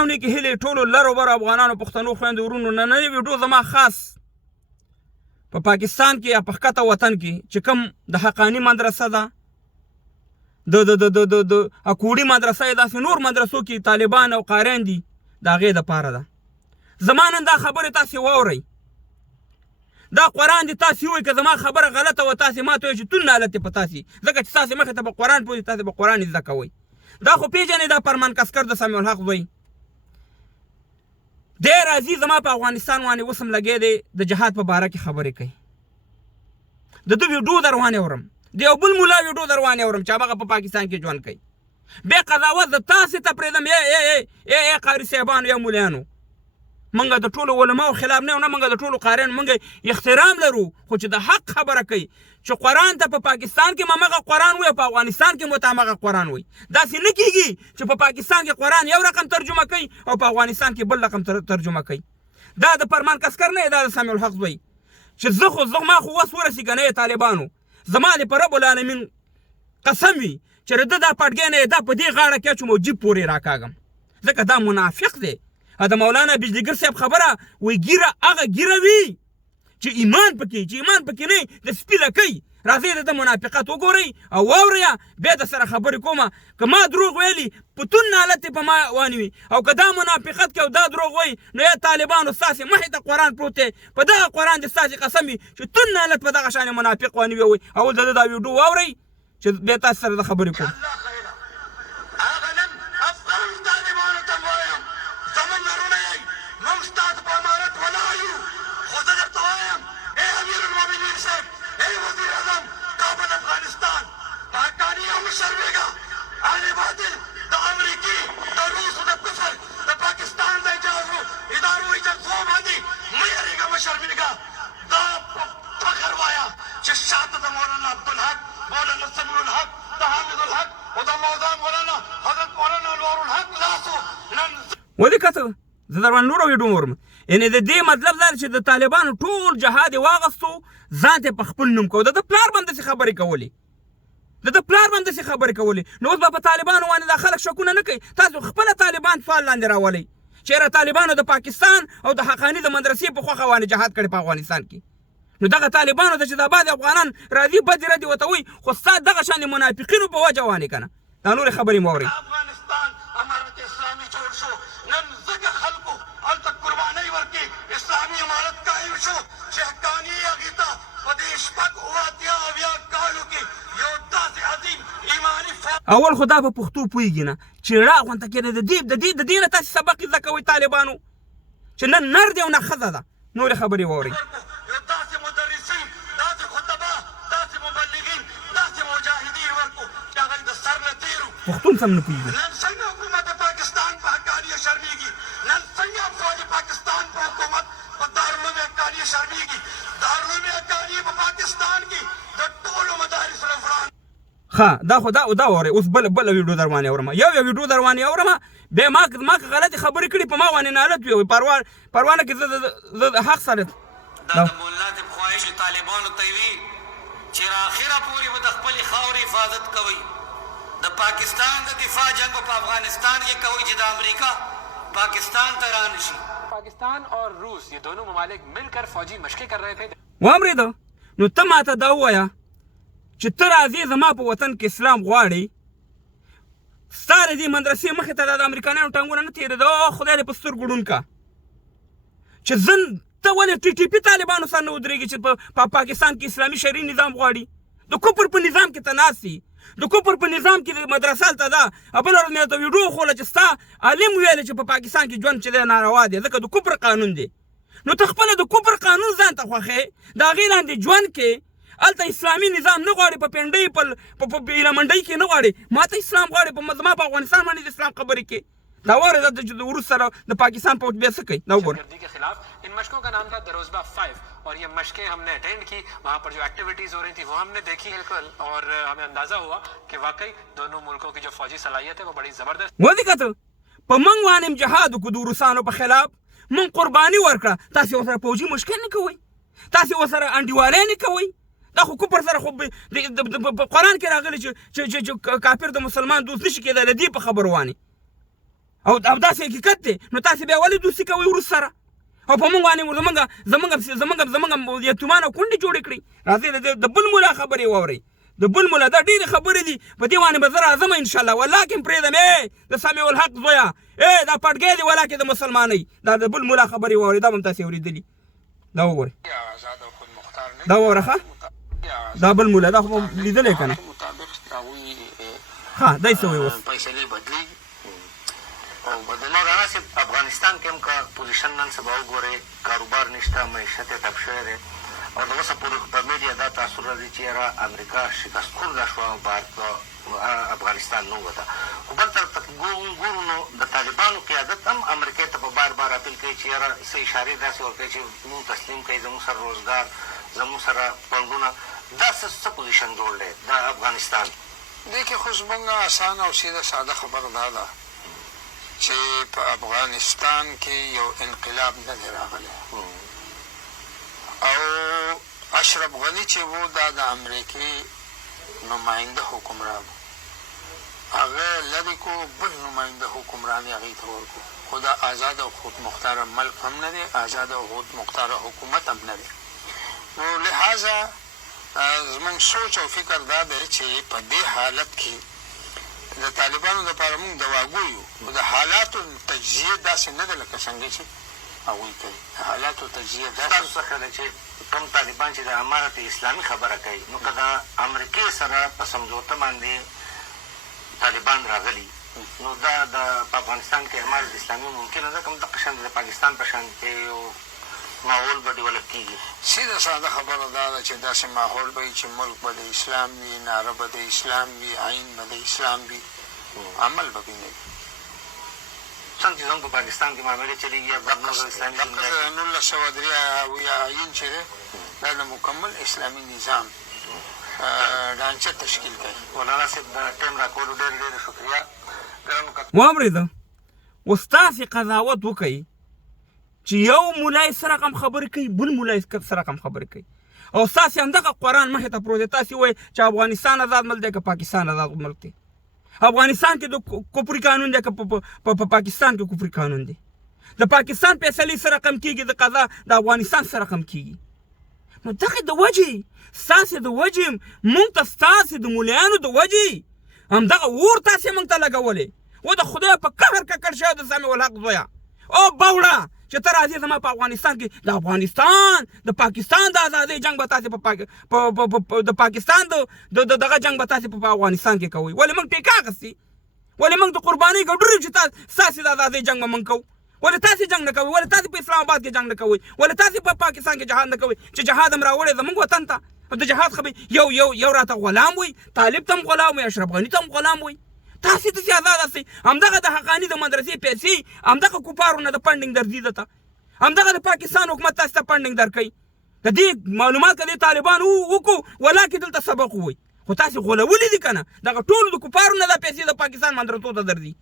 باندې کې هلې ټولو لر و بر افغانانو پښتنو خویندو ورونو نننۍ ویډیو زما خاص په پاکستان کې یا په ښکته وطن کې چې کوم د حقاني مدرسه ده د اکوړي مدرسه یې داسې نور مدرسو کې طالبان او قاریان دي د هغې دپاره ده. زما نن دا خبرې تاسې واورئ. دا قرآن دې تاسې ووایئ که زما خبره غلطه وه تاسې ما ته وایئ چې تون نالت دی په تاسې ځکه چې تاسې مخې ته به قرآن پوه تاسې به قرآن زده کوئ. دا خو پېژنئ دا فرمان کسکر د سمیع الحق زوی دی راځي زما په افغانستان باندې اوس هم لګی دی د جهاد په باره کې خبرې کوي. د ده ویډیو در باندې اورم د یو بل ملا ویډیو در باندې اورم چې هغه په پاکستان کې ژوند کوي. بیا قضاوت زه تاسې ته پرېږدم ای قاري صاحبانو یا مولیانو موږ د ټولو علماو خلاف نه یو نه موږ د ټولو قاریانو موږ احترام لرو خو چې د حق خبره کوي چې قرآن ته په پاکستان کې همغه قرآن وي او په افغانستان کې مو ته همغه قرآن وي. داسې نه کېږي چې په پاکستان کې قرآن یو رقم ترجمه کوي او په افغانستان کې بل رقم ترجمه کوي. دا د فرمان کسکر نه دا د سمیع الحق زوی چې زه ما خو وس ورسي که نه طالبانو زما دې په رب العالمین قسم وي چې د دا پټګی نه دا په دې غاړه کې اچوم او جیب پورې راکاږم ځکه دا منافق دی. د مولانا بجلیګر صاحب خبره وایي ګیره هغه ګیره وي چې ایمان پکې نه د سپي لکۍ راځئ د منافقت وګورئ او واورئ بیا د سره خبرې کومه که ما دروغ ویلي په تون نالت په ما وانوي او که دا منافقت کې او دا دروغ وایي نو یا طالبانو ستاسې مخې ته قرآن پروت دی په دغه قرآن دې ستاسې قسم وي چې تون نالت په دغه شانې منافق وانوي وایي اول د ده دا ویډیو واورئ چې بیا تاسو سره د خبرې کوم. ولې کته زه در باندې نوره ویډیو اورم یعنې د دې مطلب دا چې د طالبانو ټول جهاد یې واغستو ځان ته یې په خپل نوم کوو د ده پلار به هم داسې خبرې کولې نو اوس به په طالبانو باندې دا خلک شکونه نه کوي. تاسو خپله طالبان سوال لاندې راولئ چې یاره طالبانو د پاکستان او د حقاني د مدرسې په خوښه باندې جهاد کړی په افغانستان کې نو دغه طالبانو ته چې دا بعضې افغانان راځي بدې ردې ورته وایي خو ستا دغه شانې منافقینو په وجه باندې که نه دا نورې خبرې مه اورئ. اول خو دا په پښتو پوهېږي نه چې را غونته کېده د دې نه تاسې سبق زده کوئ طالبانو چې نه نر دی او نه ښځه ده. نورې خبرې واورئ. پښتون سم نه پوهېږي. ها دا خو دا وره اوس بل ویډیو در باندې اورم یو ویډیو در باندې اورم بیا ما غلطي خبرې کړي په ما باندې نالت وي پروانه کې زه حق سره دا د مولا د خواهش طالبانو ته وي چې اخره پورې به د خپلې خاورې حفاظت کوي د پاکستان د دفاع جنگ په افغانستان کې کوي چې د امریکا پاکستان ته رانشي. पाकिस्तान और रूस ये दोनों ममालिक मिलकर फौजी मशकें कर रहे थे. واورېده نو ته ماته دا ووایه چې ته راځې زما په وطن کې اسلام غواړې ستا د دې مدرسې مخې ته د امریکایانو ټانګونه نه تېرېده خدای دې په سترګو ړوند که چې ته ولې TTP طالبانو سره نه ودرېږي چې په پاکستان کې اسلامي شرعي نظام غواړي د کفر په نظام کې ته ناست یې د کفر په نظام کې مدرسه هلته ده بله ورځ مې ته ویډیو وښوله چې ستا عالم ویلی چې په پاکستان کې ژوند چې دی ناروا دی ځکه د کفر قانون دی نو ته خپله د کفر قانون ځان ته خوښې د هغې لاندې ژوند کې هلته اسلامي نظام نه غواړي په پنډۍ په هیله کې نه غواړي ما ته اسلام غواړي زما په افغانستان باندې د اسلام خبرې کې دا واورېده چې د وروسته سره د پاکستان پوځ بیا څه کوي دا وګوره. के खिलाफ इन मशकों का नाम था दरोजबा 5 और ये मशकें हमने अटेंड की वहाँ पर जो एक्टिविटीज हो रही थी वो हमने देखी बिल्कुल और हमें अंदाजा हुआ कि वाकई दोनों मुल्कों की जो फौजी सलाहियत है वो बड़ी जबरदस्त. ودې کته په موږ باندې جهاد وکړو د روسانو په خلاف موږ قرباني ورکړه تاسې ورسره پوځي مشکل نه کوئ تاسې ورسره انډیوالۍ نه کوئ دا خو کفر سره خو قرآن کې راغلی چې کافر د مسلمان دوست نشي کېدلی د دې په خبرو باندې او داسې حقیقت دی نو تاسې بیا ولې دوستي کوئ وروسته سره او په موږ باندې زمونږ یتیمان او کونډې جوړې کړئ راځئ د بل ملا خبرې واورئ د بل ملا دا ډېرې خبرې دي په دې باندې به زه راځم انشاءالله ولکن پرېږدم د سمیع الحق زویه دا پټګی دی ولکن د مسلمانۍ دا د بل ملا خبرې واورئ دا به هم تاسې اورېدلي دا وګورئ دا واوره ښه دا بل مولا دا خو لیدلی که نه ها دای څه وایي اوس فیصلې بدلېږي او مولانا صاحب افغانستان کې هم که پوزیشن نن سبا وګورئ کاروبار نشته معیشت یې تب شوی دی او د اوسه پورې په میډیا دا تاثر راځي چې یاره امریکا شکست خورده شوه او افغانستان نه ووته خو بل طرف ته ګورو نو د طالبانو قیادت هم امریکې ته په بار بار اپیل کوي چې یاره څه اشارې داسې ورکوي چې مونږ تسلیم کوي زموږ سره روزګار زموږ سره فنډونه دا څه پوزیشن جوړ دی د افغانستان دې کې خو زموږ اسانه او سیده ساده خبره دا ده چې په افغانستان کې یو انقلاب نه دی راغلی او اشرف غني چې و دا د امریکې نماینده حکمران هغه لرې کو بل نماینده حکمران یې هغې ته ورکړو خو دا آزاد او خود مختاره ملک هم نه دی آزاد او خود مختاره حکومت هم نه دی نو لہذا زموږ سوچ او فکر دا دی چې په دې حالت کې د طالبانو دپاره موږ دواګو یو نو د حالاتو تجزیه داسې نه ده لکه څنګه چې هغوی کوي د حالاتو تجزیه تاسو څخه ده چې کوم طالبان چې د امارت اسلامي خبره کوي نو که د امریکې سره په سمجوته باندې طالبان راغلي نو دا د په افغانستان کې امارت اسلامي ممکنه ده کوم دقه شان د پاکستان په شانتې یو ماحول به ډیولپ کېږي سیده ساده خبره دا ده چې داسې ماحول به وي چې ملک به د اسلام وي ناره به د اسلام وي عین به د اسلام وي عمل به نه وي څنګه چې زموږ په پاکستان کې معاملې چلېږي یا بد نظر اسلامي 1983 آیین چې دی دا د مکمل اسلامي نظام ډانچه تشکیل کوي مولانا صاحب د ټایم راکولو ډېر ډېر شکریه واورېده اوس تاسې قضاوت وکئ چې یو مولای سره هم خبرې کوي بل مولای سره هم خبرې کوي او ستاسې همدغه قرآن مخې ته پروت دی تاسې وایئ چې افغانستان آزاد ملک دی که پاکستان آزاد ملک دی افغانستان کې د کفري قانون دی که په پاکستان کې کفري قانون دی د پاکستان فیصلې سره کم کېږي د قضا د افغانستان سره کم کېږي نو دغې د وجې ستاسې د وجې موږ ته ستاسې د مولایانو د وجې همدغه اور تاسې موږ ته لګولی و د خدای په قهر ککړ شوی د سمیع الحق زویه او بوړه چې ته راځې زما په افغانستان کې د افغانستان د پاکستان د ازادۍ جنګ به تاسې د پاکستان دغه جنګ به تاسې په افغانستان کې کوئ ولې موږ ټیکه اخیستي ولې موږ د قربانۍ ګډون چې ستاسې د ازادۍ جنګ به موږ کوو ولې تاسې جنګ نه کوئ ولې تاسې په اسلام آباد کې جنګ نه کوئ ولې تاسې په پاکستان کې جهاد نه کوئ چې جهاد هم راوړی زموږ وطن ته د جهاد خبرې یو راته غلام وي طالب ته هم غلام وي اشرف غني ته هم غلام وي تاسې داسې آزاد هستئ همدغه د حقاني د مدرسې پیسې همدغه کفارو نه د فنډینګ درځي درته همدغه د پاکستان حکومت تاسې ته فنډینګ درکوي د دې معلومات که دې طالبان وکړو ولاکې دلته سبق ووایي خو تاسې غولولي دي که نه دغه ټولو د کفارو نه دا پیسې د پاکستان مدرسو ته درځي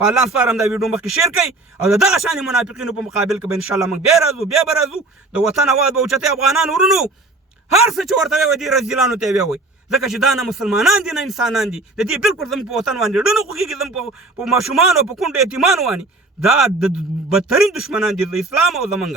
په الله سپارم دا ویډیو مخکې شیر کړئ او د دغه شانې منافقینو په مقابل کې به انشاءالله موږ بیا راځو بیا به راځو د وطن اواز به اوچتئ افغانان ورونو هر څه چې ورته وایي دې رزیلانو ته یې ویوئ ځکه چې دا نه مسلمانان دي نه انسانان دي د دې بالکل زموږ په وطن باندې ډنو خوږېږي زموږ په ماشومانو په کونډو یتیمانو باندې دا د بدترین دشمنان دي د اسلام او زمونږ